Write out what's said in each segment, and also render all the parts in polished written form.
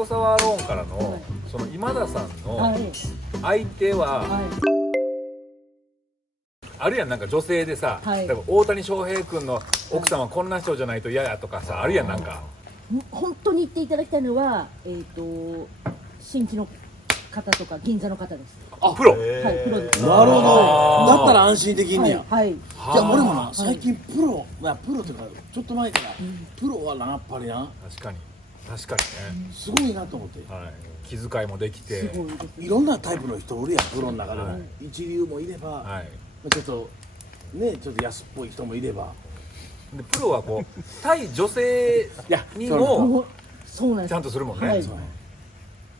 黒沢ローンからの、その今田さんの相手は、あるやん、なんか女性でさ、例えば大谷翔平君の奥さんはこんな人じゃないと嫌やとかさ、あるやん、なんか本当に言っていただきたいのは新規の方とか銀座の方です。プロ。はい、プロです。なるほど。だったら安心できんねや。はい。じゃあ俺もな、最近プロというかちょっと前からプロはな、やっぱりな、確かにね、すごいなと思って。気遣いもできて、いろんなタイプの人おるやん、プロの中でも。一流もいれば、ちょっとね、ちょっと安っぽい人もいれば。でプロはこう対女性にもちゃんとするもんね。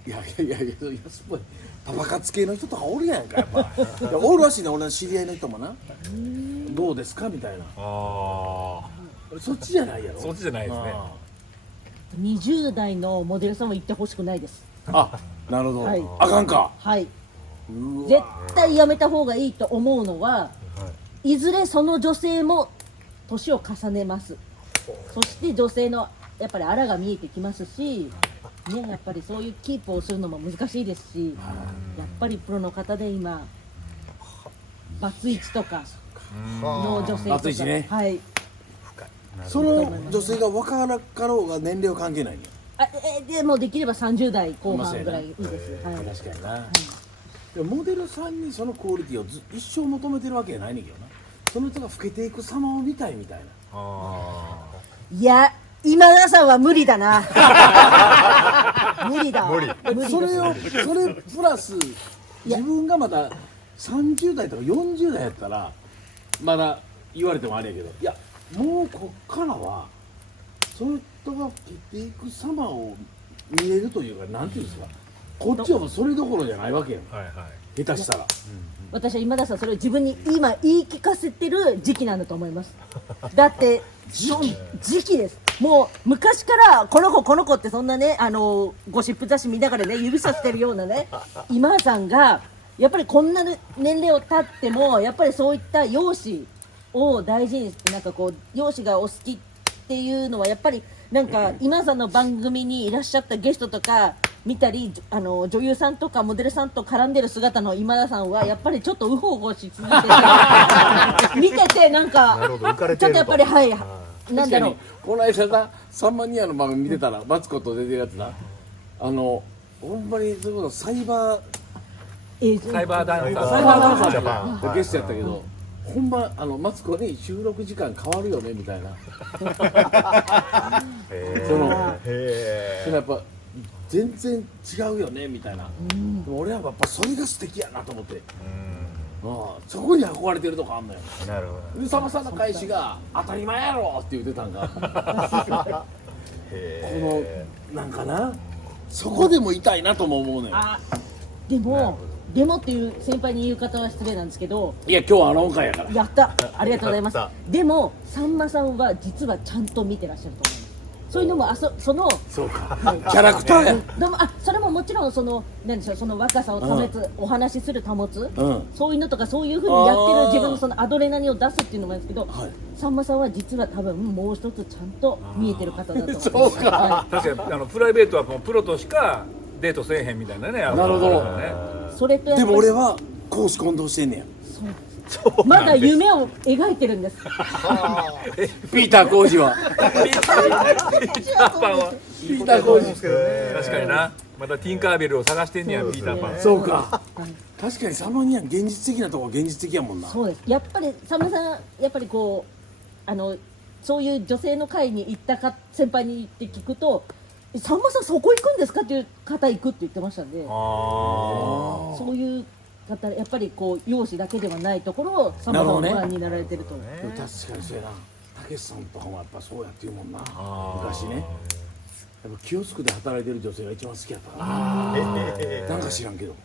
いや安っぽいパパ活系の人とかおるやんか、やっぱおるらしいな、俺の知り合いの人もな。どうですかみたいな。そっちじゃないやろ。そっちじゃないですね。20代のモデルさんは行ってほしくないです。あ、なるほど。あかんか。はい。絶対やめた方がいいと思うのは、いずれその女性も年を重ねます。そして女性のやっぱりあらが見えてきますし、ね、やっぱりそういうキープをするのも難しいですし、やっぱりプロの方で今バツイチとかの女性とか、バツイチね。はい。その女性が若かろうが年齢は関係ないんや。でもできれば30代後半ぐらいいいです。確かにな。でもモデルさんにそのクオリティを一生求めてるわけじゃないねんけどな。その人が老けていく様を見たいみたいな。いや、今田さんは無理だな。無理だ。それプラス自分がまだ30代とか40代やったらまだ言われてもあれやけど、いやもうこっからはその人が老けていく様を見れるというか、なんていうんですか、こっちはもうそれどころじゃないわけよ。下手したら。私は今田さん、それを自分に今言い聞かせてる時期なんだと思います。だって時期です。もう昔からこの子ってそんなね、ゴシップ雑誌見ながらね指さしてるようなね今田さんがやっぱりこんな年齢を経ってもやっぱりそういった容姿を大事に、なんかこう容姿がお好きっていうのはやっぱりなんか今田さんの番組にいらっしゃったゲストとか見たり、女優さんとかモデルさんと絡んでる姿の今田さんはやっぱりちょっとウホウホしすぎて見ててなんかちょっとやっぱりなんだろう、この間な、サンマニアの番組見てたらマツコと出てるやつな、ほんまにそういうことサイバーダンサーでゲストやったけど、ほんまマツコに収録時間変わるよねみたいなそのやっぱ全然違うよねみたいな。でも俺はやっぱそれが素敵やなと思って、そこに憧れてるとこあんのよ。なるほど。でさんまさんの返しが「当たり前やろ!」って言ってたんがこのなんかな、そこでもいたいなとも思うのよ。でもっていう先輩に言う方は失礼なんですけど、いや今日はロン会やから。やった、ありがとうございます。でもさんまさんは実はちゃんと見てらっしゃると思います。そういうのもそうか、キャラクターや。でもそれももちろん何でしょう、その若さを保つ、お話しする保つ、そういうのとかそういう風にやってる自分のそのアドレナリンを出すっていうのもあるんですけど、さんまさんは実は多分もう一つちゃんと見えてる方だと思います。そうか。確かにプライベートはもうプロとしかデートせえへんみたいなね。なるほど。それとでも俺は公私混同してんねや。まだ夢を描いてるんです。ピーター浩二は。ピーターパンはピーター浩二。確かにな。またティンカーベルを探してんねや、ピーターパン。そうか。確かにサンマには現実的なところ現実的やもんな。そうです。やっぱりさんまさん、やっぱりこうそういう女性の会に行った先輩に行って聞くと、さんまさんそこ行くんですかっていう方行くって言ってましたんで、そういう方やっぱりこう容姿だけではないところをさんまさんはご覧になられてると。確かにそうやな。たけしさんとかもやっぱそうやって言うもんな。昔ね。やっぱキオスクで働いてる女性が一番好きやったな。なんか知らんけど。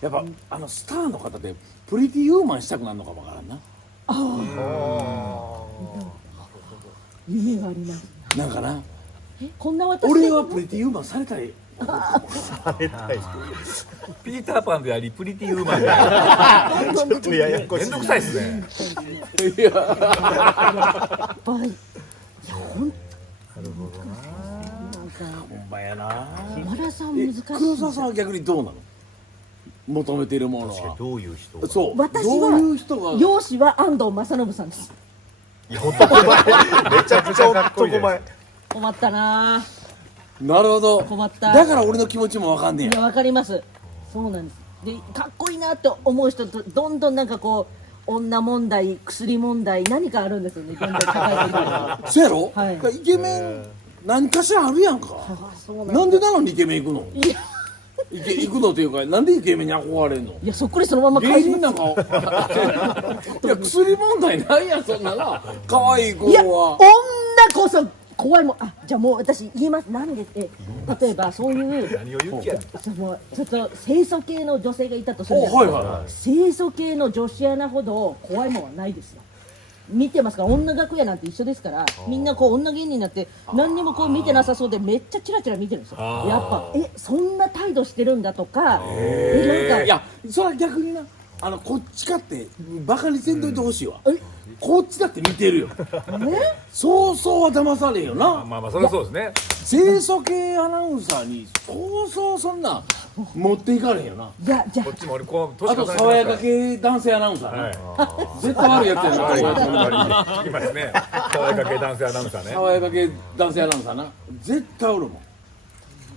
やっぱスターの方でプリティウーマンしたくなるのかもわからんな。夢があります。なんかな。こんな私俺はプリティウーマンされたい。ピーターパンでありプリティウーマンであり、ちょっとややこしい。めんどくさいですね。いや、なるほどな。さんほんまやな。山田さん難しいですよ。黒沢さんは逆にどうなの？求めてるもの確かには。どういう人がそう。私どういう人が。は容姿は安藤正信さんです。男前めちゃくちゃ男前。困ったななるほど。困っただから俺の気持ちもわかんねいやわかります。そうなんです。でかっこいいなって思う人とどんどんなんかこう女問題薬問題何かあるんですよね。現在抱えてるからや。そうやろ？はいだからイケメン何かしらあるやんか。あそうなんでなのにイケメン行くの？いや行くのっていうか、なんでイケメンに憧れんの？いやそっくりそのまま芸返しま人なんかいや薬問題ないやんそんなな可愛い子す。いやは女こそ怖いもん。あじゃあもう私言います。なんで例えばそういう何を言ってやるそのちょっと清楚系の女性がいたとするじゃおないですか。はいはい清楚系の女子アナほど怖いもんはないですよ。見てますから女楽屋なんて一緒ですからみんなこう女芸人になって何にもこう見てなさそうでめっちゃチラチラ見てるんですよ。やっぱそんな態度してるんだとかなんかいやそれは逆になこっちかってバカにせんといてほしいわ、えこっちだって見てるよそうそうは騙されんよな。まあまあそれはそうですね。清楚系アナウンサーにそうそうそんな持っていかれんよな。いやじゃこっちも俺こう年あと重ねて爽やかます系男性アナウンサーな、はい絶対悪いやつやないますね。爽やか系男性アナウンサーね。爽やか系男性アナウンサーな絶対おるもん。わ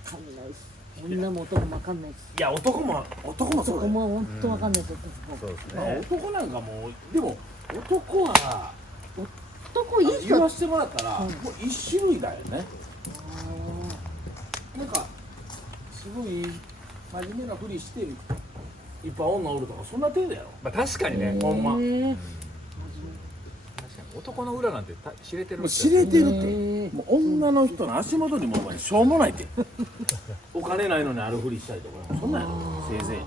かんないです。女も男もわかんないです。いや男もそうだよ、男も本当わかんないです。そうですまあね。男なんかもうでも男は男いい人言わせてもらったら、もう一種類だよね。なんかすごい真面目なふりしていっぱい女おるとかそんな程度やろ。まあ確かにね。ほんま。もへー確かに男の裏なんて知れてるう知れてるっへて。ーもう女の人の足元にもお前しょうもないって。お金ないのにあるふりしたりとかそんなんやろせいぜい。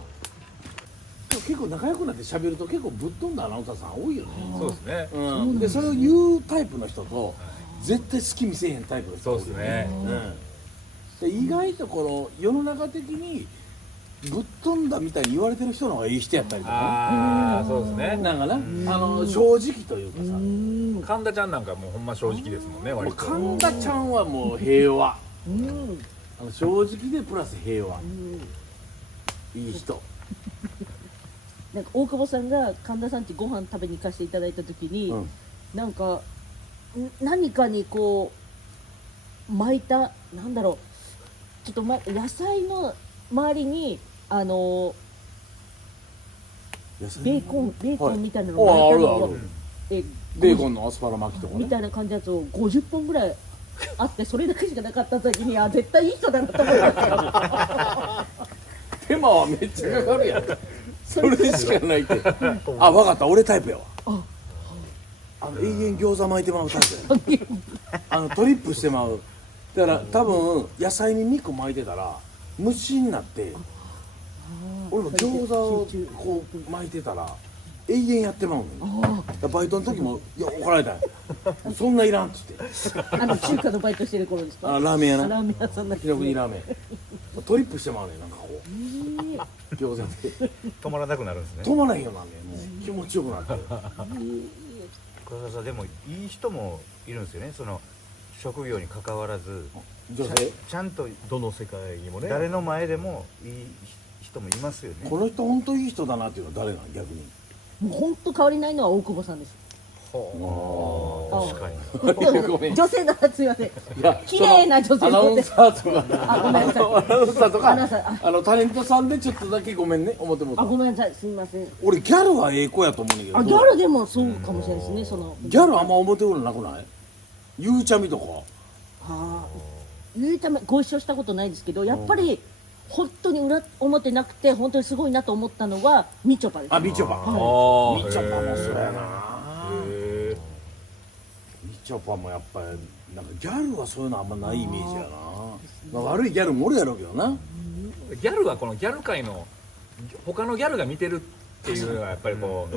でも結構仲良くなって喋ると結構ぶっ飛んだアナウンサーさん多いよね。そうですね。うん。でそれを言うタイプの人と絶対好き見せへんタイプの人そうですね。で意外とこの世の中的にぶっ飛んだみたいに言われてる人の方がいい人やったりとかああそうですね。ね。なんかな正直というかさ、神田ちゃんなんかもうほんま正直ですもんねもう割と。神田ちゃんはもう平和うん正直でプラス平和いい人。なんか大久保さんが神田さんちご飯食べに行かせていただいた時に、なんか何かにこう巻いたなんだろうちょっと野菜の周りにベーコンみたいなのはい巻いたのをあるあるえベーコンのアスパラ巻きとかね。みたいな感じのやつを50本ぐらいあってそれだけしかなかった時に絶対いい人だなと思いました手間はめっちゃかかるやん。それしかないってあ、分かった、俺タイプやわ。永遠餃子巻いてまうタイプやトリップしてまう。だから多分野菜に肉巻いてたら虫になって俺も餃子をこう巻いてたら永遠やってまうのよ。バイトの時もいや怒られたんやそんないらんっつって中華のバイトしてる頃ですか。ラーメン屋なラーメン屋さんだけ記録にラーメントリップしてまうねんなんかこう餃子で止まらなくなるんですね。止まらへんよなんねんもう気持ちよくなって黒沢さんでもいい人もいるんですよね。その職業に関わらず女性ちゃんとどの世界にもね。誰の前でもいい人もいますよね。この人本当いい人だなっていうのは誰なん逆にもう本当変わりないのは大久保さんです。確かに。ごめん女性だすいません。いや綺麗な女性アナウンサーとかごめんなさい。アナウンサーとアナウンサーかタレントさんでちょっとだけごめんね思ってもうたごめんなさいすみません。俺ギャルはええ子やと思うねんだけどギャルでもそうかもしれないですね。そのギャルあんま表裏なくないゆうちゃみとかゆうちゃんもご一緒したことないですけどやっぱり本当に裏表なくて本当にすごいなと思ったのはみちょぱです。あみちょぱあみちょぱもそうやなへみちょぱもやっぱりなんかギャルはそういうのあんまないイメージやな、まあ、悪いギャルもおるやろうけどなギャルはこのギャル界の他のギャルが見てるっていうのはやっぱりこう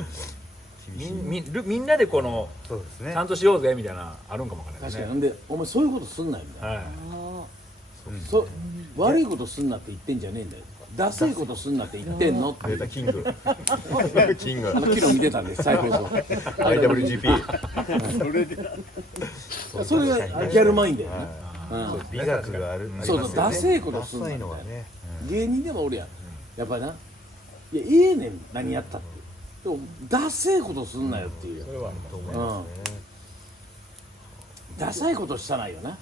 みんなでこのそうですねちゃんとしようぜみたいなあるんかもわからないですね。確かに。んでお前そういうことすんなよみたいな、はい。悪いことすんなって言ってんじゃねえんだよダセいことすんなって言ってんのって出たキング。キング。昨日見てたんです再放送 IWGP。それがギャルマインだよねうん美学があるそうそうダセえことすんのダサいのはね、芸人でもおるやんやっぱりないやええねん何やったってでもダセえことすんなよっていうそれはありますねダサいことしたないよな、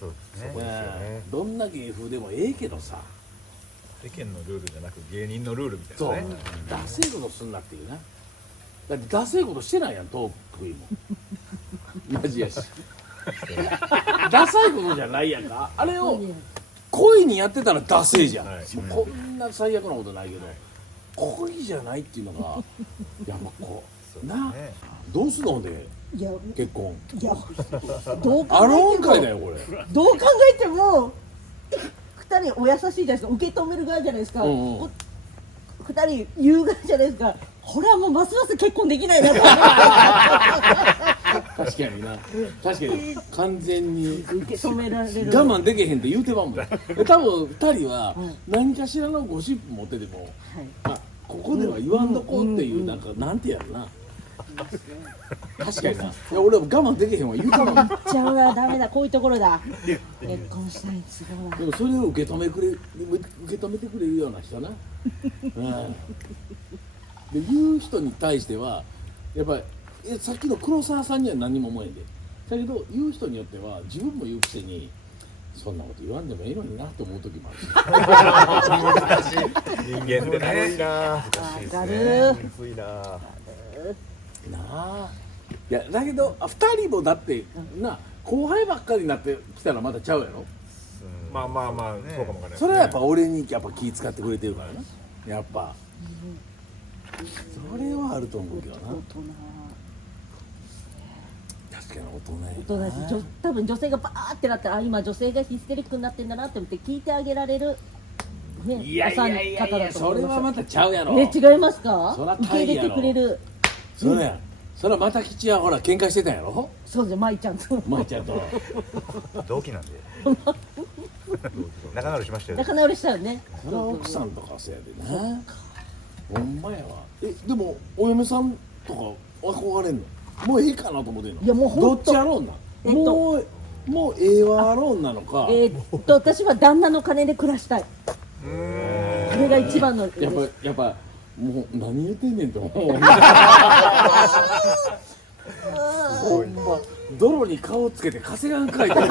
そうですね。そうですよね。どんな芸風でもええけどさ世間のルールじゃなく芸人のルールみたいそう、なねダセえことすんなっていうなだってダセえことしてないやんトークイもマジやしダサいことじゃないやんかあれを恋にやってたらダセえじゃん、はいもうこんな最悪なことないけど、恋じゃないっていうのがやっぱこうなねどうすんのほんでいや結婚いやどう考アローえてもン会だよこれどう考えても二人お優しいじゃないですか受け止める側じゃないですか、うんうんこ二人言う側じゃないですかこれはもうますます結婚できないなと思確かにな確かに完全にって受け止められる我慢できへんって言うてまうもん多分二人はうん何かしらのゴシップ持ってても、はいあここでは言わんとこうっていうなんかなんてやるな確かにないや俺も我慢できへんわ言うたもん言っちゃうなダメだこういうところだ結婚したい違うなでもそれを受け止めてくれるような人な、うん、で言う人に対してはやっぱりさっきの黒沢さんには何も思えんでだけど言う人によっては自分も言うくせにそんなこと言わんでもいいのになと思う時もあるし人間ってねわかるむずいな。なあいやだけど2人もだってな後輩ばっかりになってきたらまたちゃうやろまあまあまあねそうかもわかんないですねそれはやっぱ俺にやっぱ気使ってくれてるからなやっぱそれはあると思うけどな大人確かに大人やな大人です多分女性がバーってなったらあ今女性がヒステリックになってんだなって思って聞いてあげられる、ね、いやいやいやいやそれはまたちゃうやろ違いますかそら受け入れてくれるそれやそれはまた吉はほら喧嘩してたんやろそうですよ舞ちゃんと舞ちゃんと同期なんで。仲直りしましたよ。仲直りしたよねそれは奥さんとかそうやでなほんまやわでもお嫁さんとか憧れんのもうええかなと思ってんのいやもうほんとどっちアローンなもうええわアローンなのか私は旦那の金で暮らしたいそれが一番のやっぱもう何言ってんねんと思うほんま泥に顔つけて稼がんかいとあ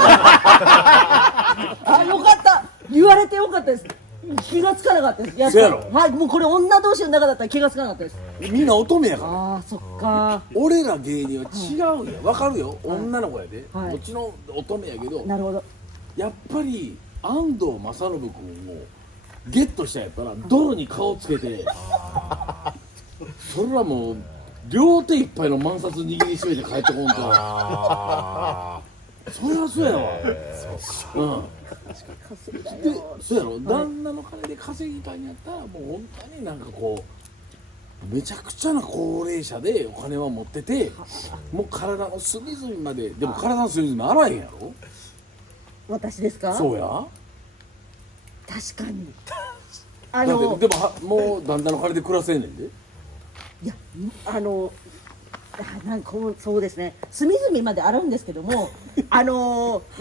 よかった言われてよかったです気がつかなかったですやっそうやろはいもうこれ女同士の中だったら気がつかなかったですみんな乙女やからああそっか俺ら芸人は違うんや分かるよ女の子やではいもちろん乙女やけどなるほどやっぱり安藤正信君をゲットしたんやったら泥に顔つけてそれはもう両手いっぱいの万札握りしめて帰ってこんとあそりゃそうやわうん稼いだでよそうやろ旦那の金で稼ぎたいんやったらもう本当になんかこうめちゃくちゃな高齢者でお金は持っててもう体の隅々まででも体の隅々洗えへんやろ私ですかそうや確かにだってでももう旦那の金で暮らせんねんでいやなんかこうそうですね隅々まで洗うんですけどもや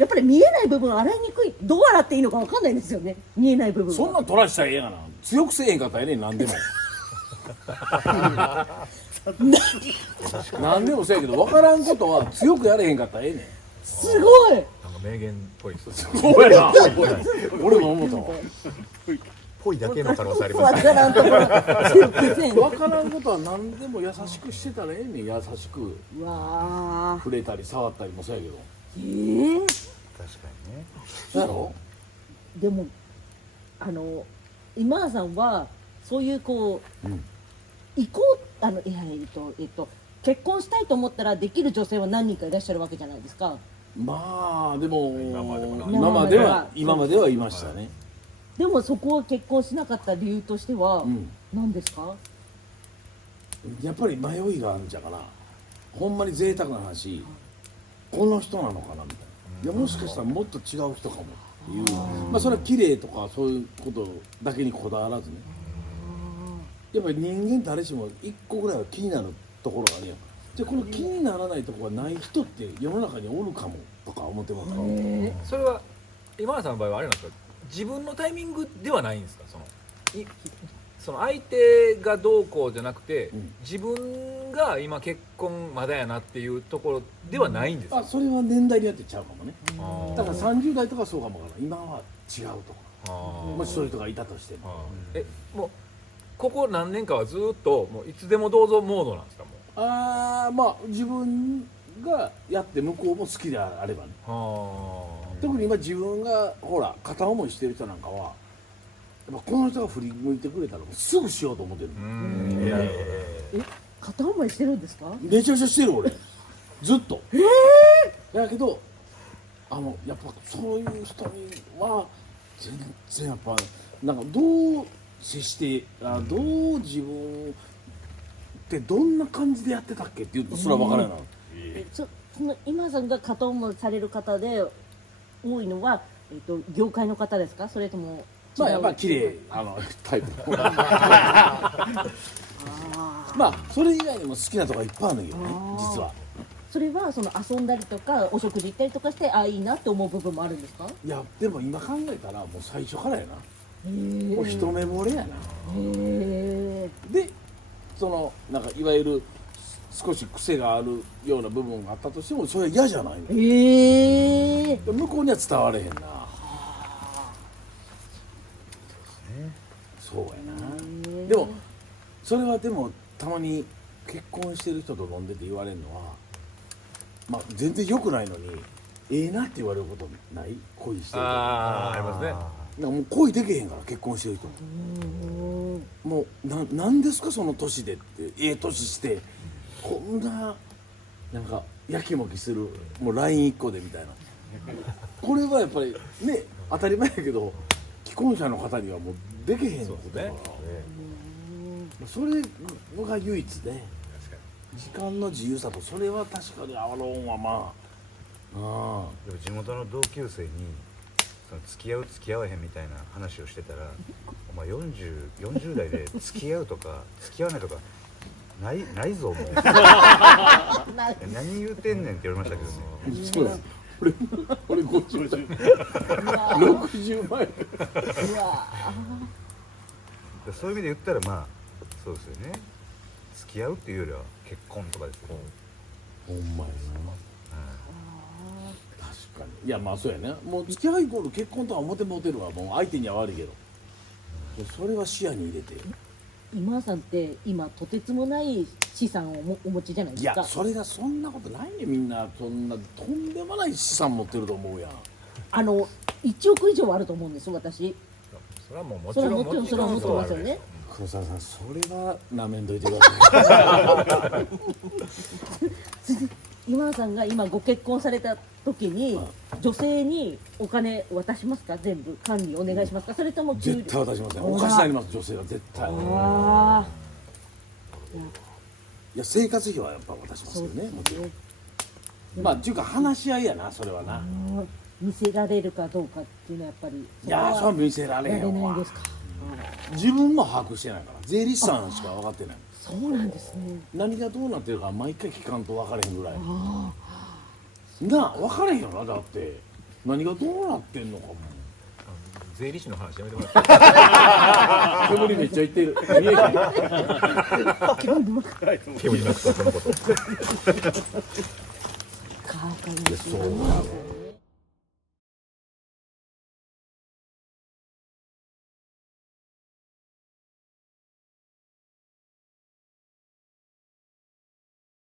っぱり見えない部分洗いにくいどう洗っていいのかわかんないんですよね見えない部分はそんなん取らしたらええやがな強くせえへんかったらええねん何でも何でもそうやけど分からんことは強くやれへんかったらええねんすごいなんか名言っぽいですねそうやな俺も思ったわぽいだけの可能性ありますね。わからんところ強くせん分からんことは何でも優しくしてたらええねん優しくうわー触れたり触ったりもそうやけど確かにね。そうやろでも今田さんはそういうこう、うん行こう結婚したいと思ったらできる女性は何人かいらっしゃるわけじゃないですかまあでも今までもな今まではいましたねでもそこは結婚しなかった理由としてはうん何ですか、やっぱり迷いがあるんじゃかなほんまに贅沢な話この人なのかなみたいないやもしかしたらもっと違う人かもっていうまあそれは綺麗とかそういうことだけにこだわらずねやっぱり人間誰しも一個ぐらいは気になるところがあるやんじゃあこの気にならないところがない人って世の中におるかもっとか思ってますかそれは今田さんの場合はあれなんですか、自分のタイミングではないんですか、その相手がどうこうじゃなくて、自分が今結婚まだやなっていうところではないんですか。それは年代によってちゃうかもね。あーだから30代とかそうかもわからない。今は違うとか、あーもしそういう人がいたとしても。もうここ何年かはずっともういつでもどうぞモードなんですか。もまあ自分がやって向こうも好きであればね。う特に今自分がほら片思いしてる人なんかはやっぱこの人が振り向いてくれたらもうすぐしようと思ってる。片思いしてるんですか？めちゃくちゃしてる俺ずっと。だけどやっぱそういう人には全然やっぱなんかどう接してどう自分ってどんな感じでやってたっけっていうとそれは分からない。その今さんが片思いされる方で多いのは、業界の方ですか？それともまあやっぱり綺麗タイプのまあそれ以外にも好きなとこがいっぱいあるんだけどね実は。それはその遊んだりとかお食事行ったりとかしていいなって思う部分もあるんですか？いやでも今考えたらもう最初からやな。もう一目惚れやな。でなんかいわゆる少し癖があるような部分があったとしてもそれは嫌じゃないの。向こうには伝われへんな。そうやな。でもそれはでもたまに結婚してる人と飲んでて言われるのはまあ全然良くないのにええなって言われることない？恋してるとありますね。なんかもう恋できへんから結婚してる人もうなんですかその年でって年してこんななんかやきもきするもう LINE1 個でみたいなこれはやっぱりね当たり前やけど既婚者の方にはもうできへんことだからそれが唯一ね時間の自由さとそれは確かにアロンはまあでも地元の同級生に付き合う付き合わへんみたいな話をしてたらお前40代で付き合うとか付き合わないとかないぞもう何言うてんねんって言われましたけどね。そうです俺60前そういう意味で言ったらまあそうですよね。付き合うっていうよりは結婚とかですよね。ほんまやな確かにいやまあそうやねもう付き合いイコール結婚とは思ってもうてるわもう相手には悪いけどそれは視野に入れて今さんって今とてつもない資産をお持ちじゃないでいすか。やそれがそんなことないねみんなそんなとんでもない資産持ってると思うやん1億以上はあると思うんです私。それはもうもちそれはろんもちろんそれは持ってますよね。黒沢さんそれはなめんどいてください今さんが今ご結婚された時に女性にお金渡しますか？全部管理お願いしますか？それとも絶対渡しませんおかしなります女性は絶対いや生活費はやっぱ渡しますよねもちろんまあっていうか話し合いやなそれはな見せられるかどうかっていうのはやっぱりいやそれは見せられへやれんわないですか？自分も把握してないから税理士さんしか分かってないそうなんですね。何がどうなってるか毎回聞かんと分からへんぐらいなあ分からへんよなだって何がどうなってんのかも税理士の話やめてもらって煙めっちゃいってる見えへん煙なくてそのことかわかりますそう